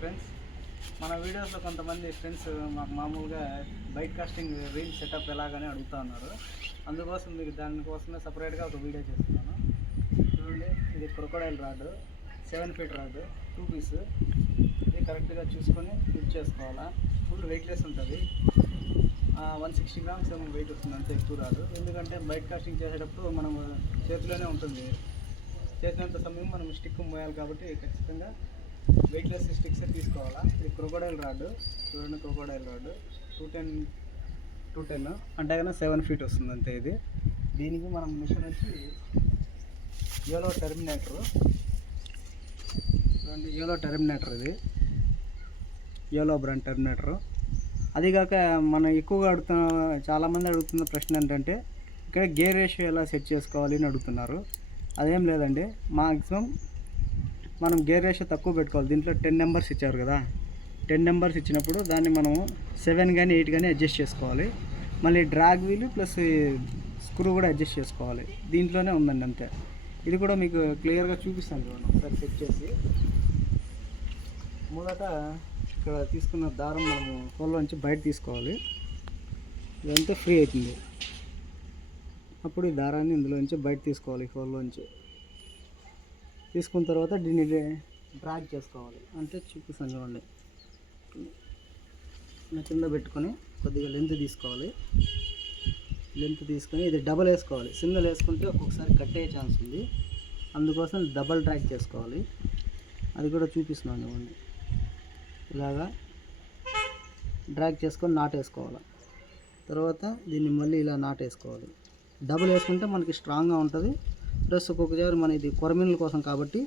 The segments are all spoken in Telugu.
ఫ్రెండ్స్ మన వీడియోస్లో కొంతమంది ఫ్రెండ్స్ మాకు మామూలుగా బైక్ కాస్టింగ్ రీల్ సెటప్ ఎలాగని అడుగుతా ఉన్నారు. అందుకోసం మీకు దానికోసమే సపరేట్గా ఒక వీడియో చేస్తున్నాను. చూడండి ఇది crocodile rod seven feet rod two piece ఇది కరెక్ట్గా చూసుకొని ఫిట్ చేసుకోవాలా? ఫుల్ వెయిట్లెస్ ఉంటుంది. వన్ సిక్స్టీ గ్రామ్స్ ఏమో వెయిట్ వస్తుంది అంతే ఎక్కువ రాదు. ఎందుకంటే బైక్ కాస్టింగ్ చేసేటప్పుడు మనం చేతిలోనే ఉంటుంది. చేసినంత సమయం మనం స్టిక్ మోయాలి కాబట్టి ఖచ్చితంగా వెయిట్లెస్ స్టిక్స్ తీసుకోవాలా? ఇది క్రొకోడైల్ రాడ్ చూడండి crocodile rod two ten two ten అంటే కన్నా సెవెన్ ఫీట్ వస్తుంది అంతే ఇది. దీనికి మనం మిషన్ వచ్చి యోలో టెర్మినేటర్ చూడండి యోలో టెర్మినేటర్ ఇది. యోలో బ్రాండ్ టెర్మినేటర్ అదిగాక మనం ఎక్కువగా అడుగుతున్న చాలామంది అడుగుతున్న ప్రశ్న ఏంటంటే ఇక్కడ గేర్ రేషియో ఎలా సెట్ చేసుకోవాలి అని అడుగుతున్నారు. అదేం లేదండి. మాక్సిమం మనం గేర్ రేషియో తక్కువ పెట్టుకోవాలి. దీంట్లో టెన్ నెంబర్స్ ఇచ్చారు కదా. టెన్ నెంబర్స్ ఇచ్చినప్పుడు దాన్ని మనము సెవెన్ కానీ ఎయిట్ కానీ అడ్జస్ట్ చేసుకోవాలి. మళ్ళీ డ్రాగ్ వీల్ ప్లస్ స్క్రూ కూడా అడ్జస్ట్ చేసుకోవాలి. దీంట్లోనే ఉందండి అంతే. ఇది కూడా మీకు క్లియర్గా చూపిస్తాను చూడండి. ఒకసారి సెట్ చేసి. మొదట ఇక్కడ తీసుకున్న దారం మనము నుంచి బయట తీసుకోవాలి. ఇదంతా ఫ్రీ అవుతుంది. అప్పుడు ఈ దారాన్ని ఇందులోంచి బయట తీసుకోవాలి హోల్లోంచి తీసుకున్న తర్వాత దీన్ని డ్రాగ్ చేసుకోవాలి. అంటే చూపిస్తాను చూడండి నా కింద పెట్టుకొని కొద్దిగా లెంత్ తీసుకోవాలి. లెంత్ తీసుకొని ఇది డబల్ వేసుకోవాలి. సింగిల్ వేసుకుంటే ఒక్కొక్కసారి కట్ అయ్యే ఛాన్స్ ఉంది. అందుకోసం డబల్ డ్రాగ్ చేసుకోవాలి. అది కూడా చూపిస్తున్నాను ఇవ్వండి. ఇలాగా డ్రాగ్ చేసుకొని నాటేసుకోవాలి తర్వాత దీన్ని మళ్ళీ ఇలా నాటేసుకోవాలి డబుల్ వేసుకుంటే మనకి స్ట్రాంగ్గా ఉంటుంది. ప్లస్ ఒక్కొక్కసారి మన ఇది కొరమీనుల కోసం కాబట్టి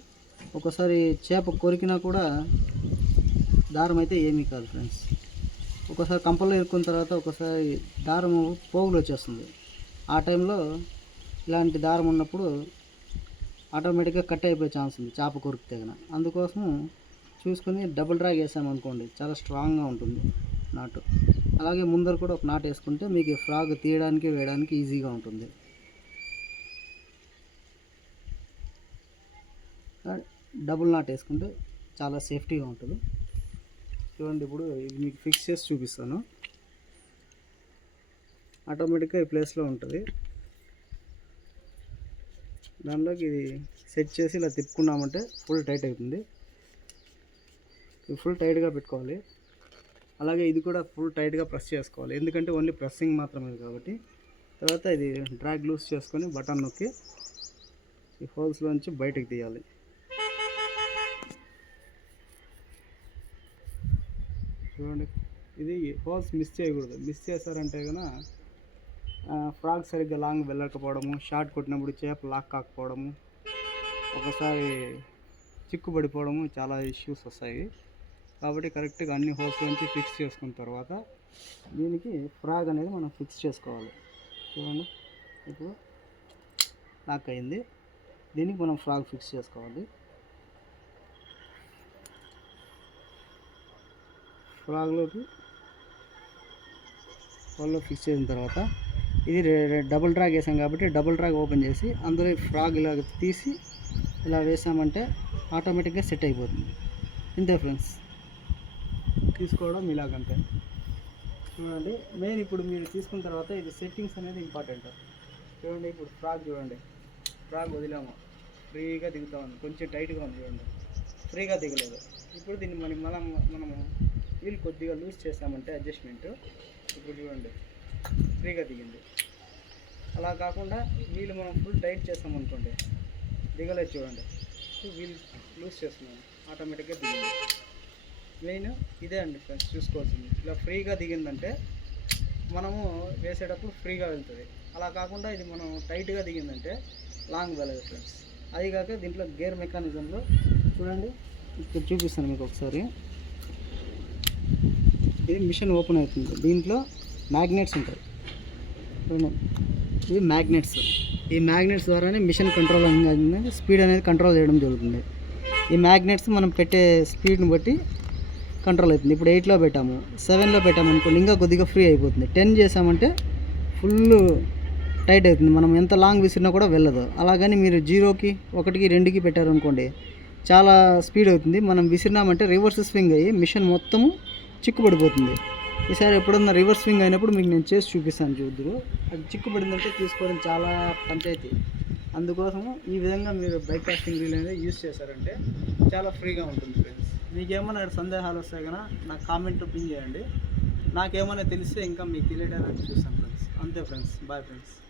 ఒకసారి చేప కొరికినా కూడా దారం అయితే ఏమీ కాదు ఫ్రెండ్స్ ఒకసారి కంపల్లో ఇరుక్కున్న తర్వాత ఒక్కోసారి దారము పోగులు వచ్చేస్తుంది. ఆ టైంలో ఇలాంటి దారం ఉన్నప్పుడు ఆటోమేటిక్గా కట్ అయిపోయే ఛాన్స్ ఉంది చేప కొరికితే అందుకోసం చూసుకొని డబుల్ డ్రాగ్ వేసామనుకోండి చాలా స్ట్రాంగ్గా ఉంటుంది నాటు. అలాగే ముందర కూడా ఒక నాటు వేసుకుంటే మీకు ఫ్రాగ్ తీయడానికి వేయడానికి ఈజీగా ఉంటుంది. డబుల్ నాట్ వేసుకుంటే చాలా సేఫ్టీగా ఉంటుంది. చూడండి ఇప్పుడు ఇది మీకు ఫిక్స్ చేసి చూపిస్తాను. ఆటోమేటిక్గా ఈ ప్లేస్లో ఉంటుంది. దానిలోకి ఇది సెట్ చేసి ఇలా తిప్పుకున్నామంటే ఫుల్ టైట్ అవుతుంది. ఇది ఫుల్ టైట్గా పెట్టుకోవాలి. అలాగే ఇది కూడా ఫుల్ టైట్గా ప్రెస్ చేసుకోవాలి. ఎందుకంటే ఓన్లీ ప్రెస్సింగ్ మాత్రమే కాబట్టి. తర్వాత ఇది డ్రాగ్ లూజ్ చేసుకొని బటన్ నొక్కి ఈ హోల్స్లోంచి బయటకు తీయాలి. చూడండి. ఇది హోల్స్ మిస్ చేయకూడదు. మిస్ చేశారంటే కనుక ఫ్రాగ్ సరిగ్గా లాంగ్ వెళ్ళకపోవడము షార్ట్ కొట్టినప్పుడు చేప లాక్ కాకపోవడము ఒకసారి చిక్కు పడిపోవడము చాలా ఇష్యూస్ వస్తాయి. కాబట్టి కరెక్ట్గా అన్ని హోల్స్ నుంచి ఫిక్స్ చేసుకున్న తర్వాత దీనికి ఫ్రాగ్ అనేది మనం ఫిక్స్ చేసుకోవాలి. చూడండి. ఇప్పుడు లాక్ అయింది. దీనికి మనం ఫ్రాగ్ ఫిక్స్ చేసుకోవాలి. ఫ్రాగ్లోకి హోల్లో ఫిక్స్ చేసిన తర్వాత ఇది డబుల్ ట్రాక్ వేసాం కాబట్టి డబుల్ ట్రాక్ ఓపెన్ చేసి అందులో ఫ్రాగ్ ఇలా తీసి ఇలా వేసామంటే ఆటోమేటిక్గా సెట్ అయిపోతుంది. ఇంతే ఫ్రెండ్స్. తీసుకోవడం ఇలాగంతే చూడండి మెయిన్ ఇప్పుడు మీరు తీసుకున్న తర్వాత ఇది సెట్టింగ్స్ అనేది ఇంపార్టెంట్. చూడండి ఇప్పుడు ఫ్రాగ్ చూడండి. ఫ్రాగ్ వదిలాము. ఫ్రీగా దిగుతా ఉంది. కొంచెం టైట్గా ఉంది చూడండి. ఫ్రీగా దిగలేదు. ఇప్పుడు దీన్ని మనం మనం మనము వీల్ కొద్దిగా లూజ్ చేసామంటే అడ్జస్ట్మెంట్ ఇప్పుడు చూడండి ఫ్రీగా దిగింది. అలా కాకుండా వీలు మనం ఫుల్ టైట్ చేసామనుకోండి దిగలేదు చూడండి. వీల్ లూజ్ చేస్తున్నాము ఆటోమేటిక్గా దిగింది. మెయిన్ ఇదే అండి ఫ్రెండ్స్ చూసుకోవాల్సింది. ఇలా ఫ్రీగా దిగిందంటే మనము వేసేటప్పుడు ఫ్రీగా వెళ్తుంది. అలా కాకుండా ఇది మనం టైట్గా దిగిందంటే లాంగ్ వెళ్ళదు ఫ్రెండ్స్ అది కాక దీంట్లో గేర్ మెకానిజంలో చూడండి ఇక్కడ చూపిస్తాను మీకు ఒకసారి. ఇది మిషన్ ఓపెన్ అవుతుంది. దీంట్లో మ్యాగ్నెట్స్ ఉంటాయి. ఇవి మ్యాగ్నెట్స్. ఈ మ్యాగ్నెట్స్ ద్వారానే మిషన్ కంట్రోల్ అనేది స్పీడ్ అనేది కంట్రోల్ చేయడం జరుగుతుంది. ఈ మ్యాగ్నెట్స్ మనం పెట్టే స్పీడ్ని బట్టి కంట్రోల్ అవుతుంది. ఇప్పుడు ఎయిట్లో పెట్టాము. సెవెన్లో పెట్టాము అనుకోండి ఇంకా కొద్దిగా ఫ్రీ అయిపోతుంది. టెన్ చేసామంటే ఫుల్ టైట్ అవుతుంది. మనం ఎంత లాంగ్ విసిరినా కూడా వెళ్ళదు. అలాగని మీరు జీరోకి ఒకటికి రెండుకి పెట్టారనుకోండి చాలా స్పీడ్ అవుతుంది. మనం విసిరినామంటే రివర్స్ స్వింగ్ అయ్యి మిషన్ మొత్తము చిక్కుపడిపోతుంది ఈసారి ఎప్పుడన్నా రివర్స్ స్వింగ్ అయినప్పుడు మీకు నేను చేసి చూపిస్తాను చూద్దరు. అది చిక్కుపడిందంటే తీసుకోవడం చాలా పంచాయతీ. అందుకోసము ఈ విధంగా మీరు బైక్ కాస్టింగ్ రీల్ అనేది యూస్ చేశారంటే చాలా ఫ్రీగా ఉంటుంది ఫ్రెండ్స్. మీకు ఏమైనా సందేహాలు వస్తే కనుక నాకు కామెంట్ పిన్ చేయండి. నాకేమైనా తెలిస్తే ఇంకా మీకు తెలియడానికి చూస్తాను ఫ్రెండ్స్. అంతే ఫ్రెండ్స్. Bye friends.